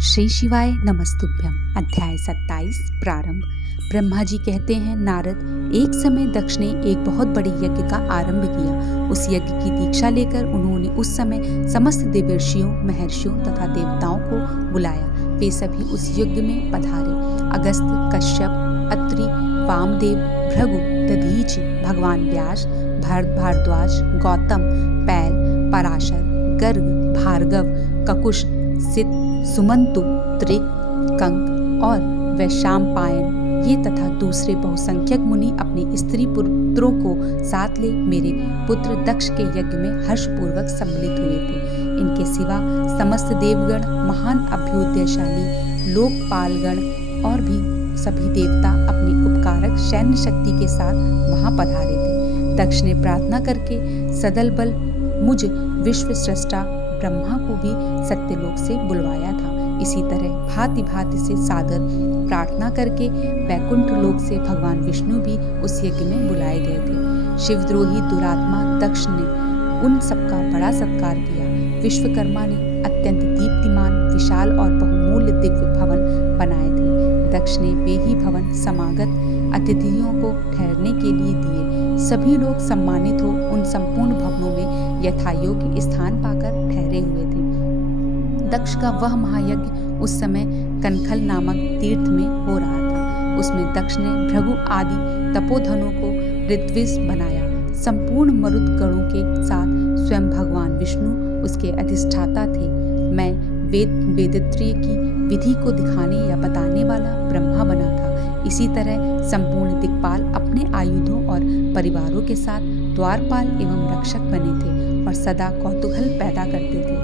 श्री शिवाय नमस्तुभ्यम। अध्याय 27 प्रारंभ। ब्रह्मा जी कहते हैं, नारद, एक समय दक्ष ने एक बहुत बड़े यज्ञ का आरंभ किया। उस यज्ञ की दीक्षा लेकर उन्होंने उस समय समस्त देवर्षियों, महर्षियों तथा देवताओं को बुलाया। वे सभी उस यज्ञ में पधारे। अगस्त, कश्यप, अत्रि, वामदेव, भृगु, दधीचि, भगवान व्यास, भारद्वाज, गौतम, पैल, पराशर, गर्ग, भार्गव, ककुश, सित, सुमंतु, त्रिक, कंक और वैशाम्पायन ये तथा दूसरे बहुसंख्यक मुनि अपने स्त्री पुत्रों को साथ ले मेरे पुत्र दक्ष के यज्ञ में हर्षपूर्वक सम्मिलित हुए थे। इनके सिवा समस्त देवगण, महान अभ्युदयशाली लोकपालगण और भी सभी देवता अपनी उपकारक सैन्य शक्ति के साथ वहां पधारे थे। दक्ष ने प्रार्थना करके सदल बल मुझ विश्व सृष्टा ब्रह्मा को भी सत्यलोक से बुलवाया था। इसी तरह भांति भांति से सादर प्रार्थना करके वैकुंठ लोक से भगवान विष्णु भी उस यज्ञ में बुलाए गए थे। शिवद्रोही दुरात्मा दक्ष ने उन सबका बड़ा सत्कार किया। विश्वकर्मा ने अत्यंत दीप्तिमान, विशाल और बहुमूल्य दिव्य भवन बनाए थे। दक्ष ने वे ही भवन समागत अतिथियों को ठहरने के लिए दिए। सभी लोग सम्मानित हो उन संपूर्ण भवनों में यथायोग्य स्थान पाकर ठहरे हुए थे। दक्ष का वह महायज्ञ उस समय कनखल नामक तीर्थ में हो रहा था। उसमें दक्ष ने भृगु आदि तपोधनों को ऋत्विज बनाया। संपूर्ण मरुत गणों के साथ स्वयं भगवान विष्णु उसके अधिष्ठाता थे। मैं वेदत्रय की विधि को दिखाने या बताने वाला ब्रह्मा बना था। इसी तरह संपूर्ण दिक्पाल अपने आयुधों और परिवारों के साथ द्वारपाल एवं रक्षक बने थे और सदा कौतूहल पैदा करते थे।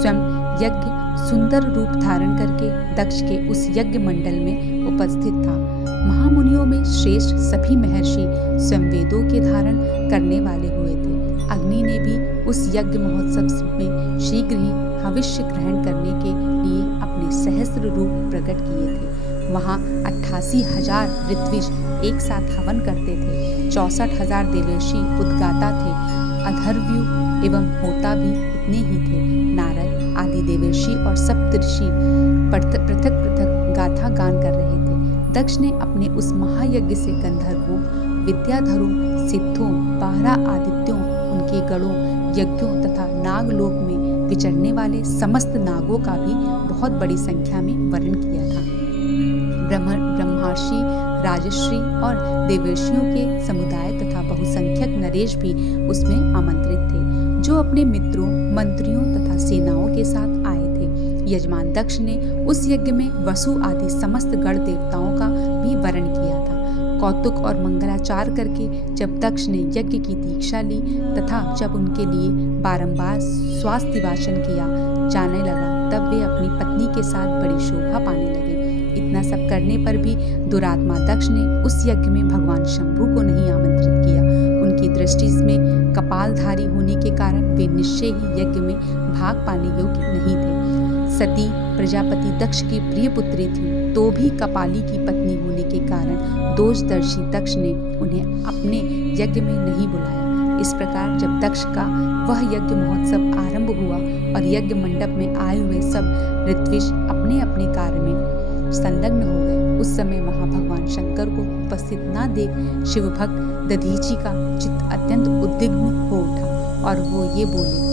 स्वयं यज्ञ सुंदर रूप धारण करके दक्ष के उस यज्ञ मंडल में उपस्थित था। महामुनियों में श्रेष्ठ सभी महर्षि स्वयं वेदों के धारण करने वाले हुए थे। अग्नि ने भी उस यज्ञ महोत्सव में शीघ्र ही भविष्य ग्रहण करने के लिए अपने सहस्र रूप प्रकट किए थे। वहाँ 88,000 ऋत्विज एक साथ हवन करते थे। 64,000 देवर्षि उद्गाता थे। अधर्व्यु एवं होता भी इतने ही थे। नारद आदि देवर्षि और सप्तऋषि पृथक पृथक गाथा गान कर रहे थे। दक्ष ने अपने उस महायज्ञ से गंधर्वों, विद्याधरों, सिद्धों, 12 आदित्यों, उनके गणों, यज्ञों तथा नागलोक में विचरने वाले समस्त नागों का भी बहुत बड़ी संख्या में वर्ण किया था। ब्रह्मर्षि, राजर्षि और देवर्षियों के समुदाय तथा बहुसंख्यक नरेश भी उसमें आमंत्रित थे, जो अपने मित्रों, मंत्रियों तथा सेनाओं के साथ आए थे। यजमान दक्ष ने उस यज्ञ में वसु आदि समस्त गण देवताओं का भी वरण किया था। कौतुक और मंगलाचार करके जब दक्ष ने यज्ञ की दीक्षा ली तथा जब उनके लिए बारंबार स्वास्थ्य वाचन किया जाने लगा, तब वे अपनी पत्नी के साथ बड़ी शोभा पाने लगे। इतना सब करने पर भी दुरात्मा दक्ष ने उस यज्ञ में भगवान शंभु को नहीं आमंत्रित किया। उनकी दृष्टि में कपालधारी होने के कारण वे निश्चय ही यज्ञ में भाग पाने योग्य नहीं थे। सती प्रजापति दक्ष की प्रिय पुत्री थी, तो भी कपाली की पत्नी होने के कारण दोषदर्शी दक्ष ने उन्हें अपने यज्ञ में नहीं बुलाया। इस प्रकार जब दक्ष का वह यज्ञ महोत्सव आरंभ हुआ और यज्ञ मंडप में आए हुए सब ऋत्विज अपने अपने कार्य में संलग्न हो गए, उस समय वहां भगवान शंकर को उपस्थित न देख शिवभक्त दधीचि का चित्त अत्यंत उद्विग्न हो उठा और वो ये बोले।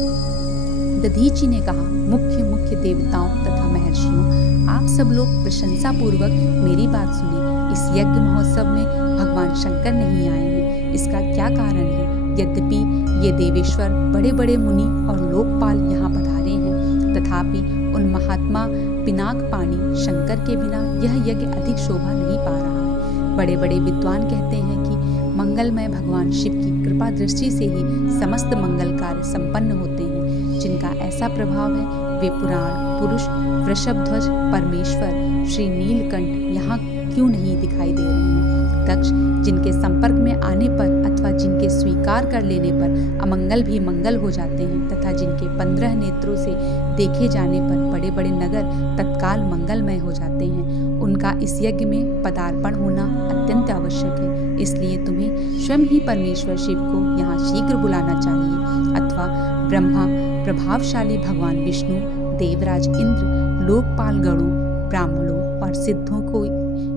दधीचि ने कहा, मुख्य देवताओं तथा महर्षियों, आप सब लोग प्रशंसा पूर्वक मेरी बात सुने। इस यज्ञ महोत्सव में भगवान शंकर नहीं आए हैं। इसका क्या कारण है? यद्यपि ये देवेश्वर, बड़े बड़े मुनि और लोकपाल यहाँ पधारे हैं, तथापि उन महात्मा पिनाक पानी शंकर के बिना यह यज्ञ अधिक शोभा नहीं पा रहा है। बड़े बड़े विद्वान कहते हैं कि मंगलमय भगवान शिव की कृपा दृष्टि से ही समस्त मंगल कार्य संपन्न होते हैं। जिनका ऐसा प्रभाव है, वे पुराण पुरुष वृषभध्वज परमेश्वर श्री नीलकंठ यहाँ क्यों नहीं दिखाई दे रहे हैं? दक्ष, जिनके संपर्क में आने पर अथवा जिनके स्वीकार कर लेने पर अमंगल भी मंगल हो जाते हैं तथा जिनके 15 नेत्रों से देखे जाने पर बड़े बड़े नगर तत्काल मंगलमय हो जाते हैं, उनका इस यज्ञ में पदार्पण होना अत्यंत आवश्यक है। इसलिए तुम्हें स्वयं ही परमेश्वर शिव को यहाँ शीघ्र बुलाना चाहिए, अथवा ब्रह्मा, प्रभावशाली भगवान विष्णु, देवराज इंद्र, लोकपाल गणों, ब्राह्मणों और सिद्धों को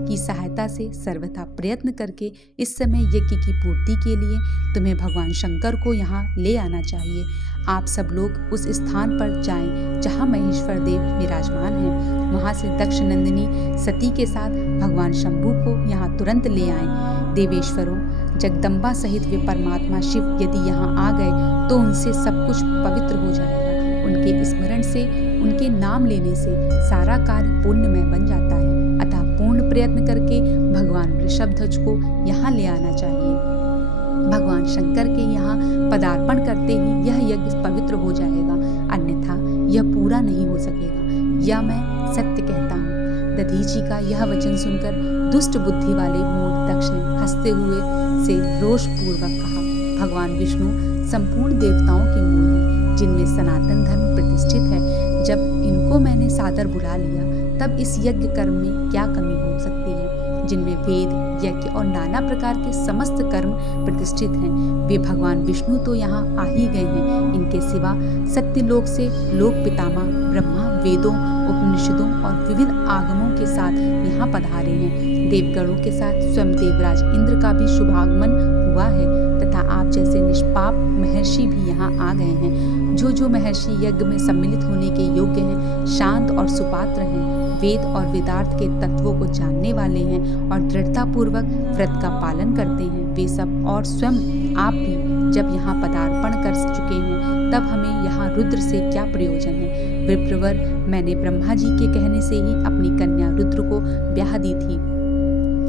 की सहायता से सर्वथा प्रयत्न करके इस समय यज्ञ की पूर्ति के लिए तुम्हें भगवान शंकर को यहाँ ले आना चाहिए। आप सब लोग उस स्थान पर जाएं जहाँ महेश्वर देव विराजमान हैं। वहाँ से दक्ष नंदिनी सती के साथ भगवान शंभू को यहाँ तुरंत ले आएं। देवेश्वरों, जगदम्बा सहित वे परमात्मा शिव यदि यहाँ आ गए तो उनसे सब कुछ पवित्र हो जाएगा। उनके स्मरण से, उनके नाम लेने से सारा कार्य पुण्यमय बन जाता है। अतः पूर्ण प्रयत्न करके भगवान वृषभध्वज को यहाँ ले आना चाहिए। भगवान शंकर के यहाँ पदार्पण करते ही यह यज्ञ पवित्र हो जाएगा, अन्यथा यह पूरा नहीं हो सकेगा। यह मैं सत्य कहता हूँ। दधीचि का यह वचन सुनकर दुष्ट बुद्धि वाले मूढ़ दक्ष ने हंसते हुए से रोषपूर्वक कहा, भगवान विष्णु संपूर्ण देवताओं के मूल हैं, जिनमें सनातन धर्म प्रतिष्ठित है। जब इनको मैंने सादर बुला लिया तब इस यज्ञ कर्म में क्या कमी हो सकती है, जिनमें वेद, यज्ञ और नाना प्रकार के समस्त कर्म प्रतिष्ठित हैं। वे भगवान विष्णु तो यहाँ आ ही गए हैं। इनके सिवा सत्यलोक से लोक पितामह ब्रह्मा वेदों, उपनिषदों और विविध आगमों के साथ यहाँ पधारे हैं। देवगणों के साथ स्वयं देवराज इंद्र का भी शुभागमन हुआ है तथा आप जैसे निष्पाप महर्षि भी यहाँ आ गए हैं। जो महर्षि यज्ञ में सम्मिलित होने के योग्य हैं, शांत और सुपात्र हैं, वेद और वेदार्थ के तत्वों को जानने वाले हैं और दृढ़ता पूर्वक व्रत का पालन करते हैं, वे सब और स्वयं आप भी जब यहाँ पदार्पण कर चुके हैं तब हमें यहाँ रुद्र से क्या प्रयोजन है। विप्रवर, मैंने ब्रह्मा जी के कहने से ही अपनी कन्या रुद्र को ब्याह दी थी।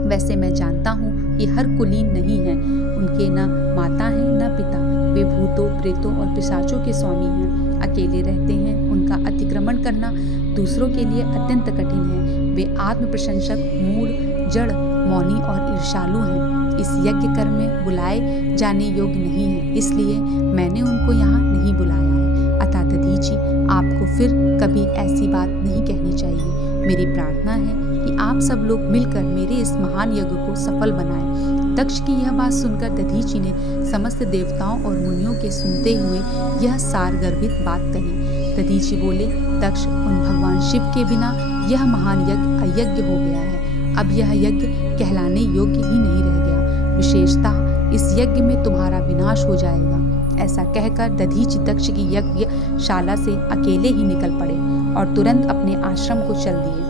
वैसे मैं जानता हूँ कि हर कुलीन नहीं है, उनके न माता है न पिता, वे भूतों, प्रेतों और पिशाचों के स्वामी हैं, अकेले रहते हैं। उनका अतिक्रमण करना दूसरों के लिए अत्यंत कठिन है। वे आत्म प्रशंसक, मूढ़, जड़, मौनी और ईर्ष्यालु हैं। इस यज्ञ कर्म में बुलाए जाने योग्य नहीं है, इसलिए मैंने उनको यहाँ नहीं बुलाया है। अतः दधीचि, आपको फिर कभी ऐसी बात नहीं कहनी चाहिए। मेरी प्रार्थना है कि आप सब लोग मिलकर मेरे इस महान यज्ञ को सफल बनाएं। दक्ष की यह बात सुनकर दधीचि ने समस्त देवताओं और मुनियों के सुनते हुए यह सारगर्भित बात कही। दधीचि बोले, दक्ष, उन भगवान शिव के बिना यह महान यज्ञ अयज्ञ हो गया है। अब यह यज्ञ कहलाने योग्य ही नहीं रह गया। विशेषतः इस यज्ञ में तुम्हारा विनाश हो जाएगा। ऐसा कहकर दधीचि दक्ष की यज्ञशाला से अकेले ही निकल पड़े और तुरंत अपने आश्रम को चल दिए।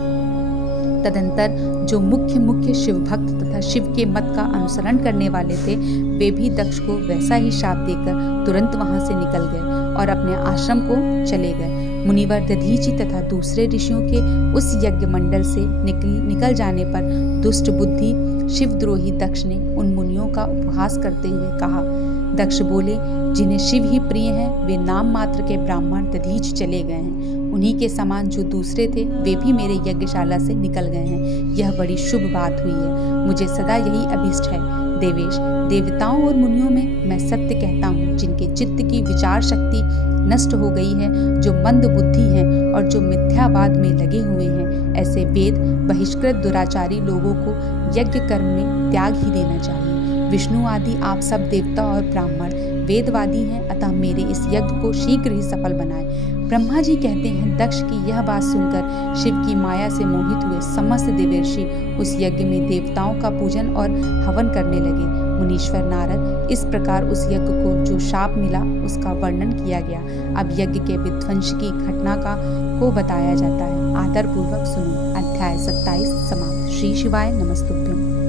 तदंतर जो मुख्य शिव भक्त तथा शिव के मत का अनुसरण करने वाले थे, वे भी दक्ष को वैसा ही शाप देकर तुरंत वहां से निकल गए और अपने आश्रम को चले गए। मुनिवर दधीचि तथा दूसरे ऋषियों के उस यज्ञ मंडल से निकल जाने पर दुष्ट बुद्धि शिवद्रोही दक्ष ने उन मुनियों का उपहास करते हुए कहा। दक्ष बोले, जिन्हें शिव ही प्रिय हैं, वे नाम मात्र के ब्राह्मण दधीचि चले गए हैं। उन्हीं के समान जो दूसरे थे, वे भी मेरे यज्ञशाला से निकल गए हैं। यह बड़ी शुभ बात हुई है। मुझे सदा यही अभिष्ट है। देवेश, देवताओं और मुनियों में मैं सत्य कहता हूँ, जिनके चित्त की विचार शक्ति नष्ट हो गई है, जो मंद बुद्धि हैं और जो मिथ्यावाद में लगे हुए हैं, ऐसे वेद बहिष्कृत दुराचारी लोगों को यज्ञ कर्म में त्याग ही देना चाहिए। विष्णु आदि आप सब देवता और ब्राह्मण वेदवादी हैं, अतः मेरे इस यज्ञ को शीघ्र ही सफल बनाएं। ब्रह्मा जी कहते हैं, दक्ष की यह बात सुनकर शिव की माया से मोहित हुए समस्त देवर्षि उस यज्ञ में देवताओं का पूजन और हवन करने लगे। मुनीश्वर नारद, इस प्रकार उस यज्ञ को जो शाप मिला उसका वर्णन किया गया। अब यज्ञ के विध्वंस की घटना को बताया जाता है। आदर पूर्वक सुनो। अध्याय 27 समाप्त। श्री शिवाय नमस्तुभ्यम।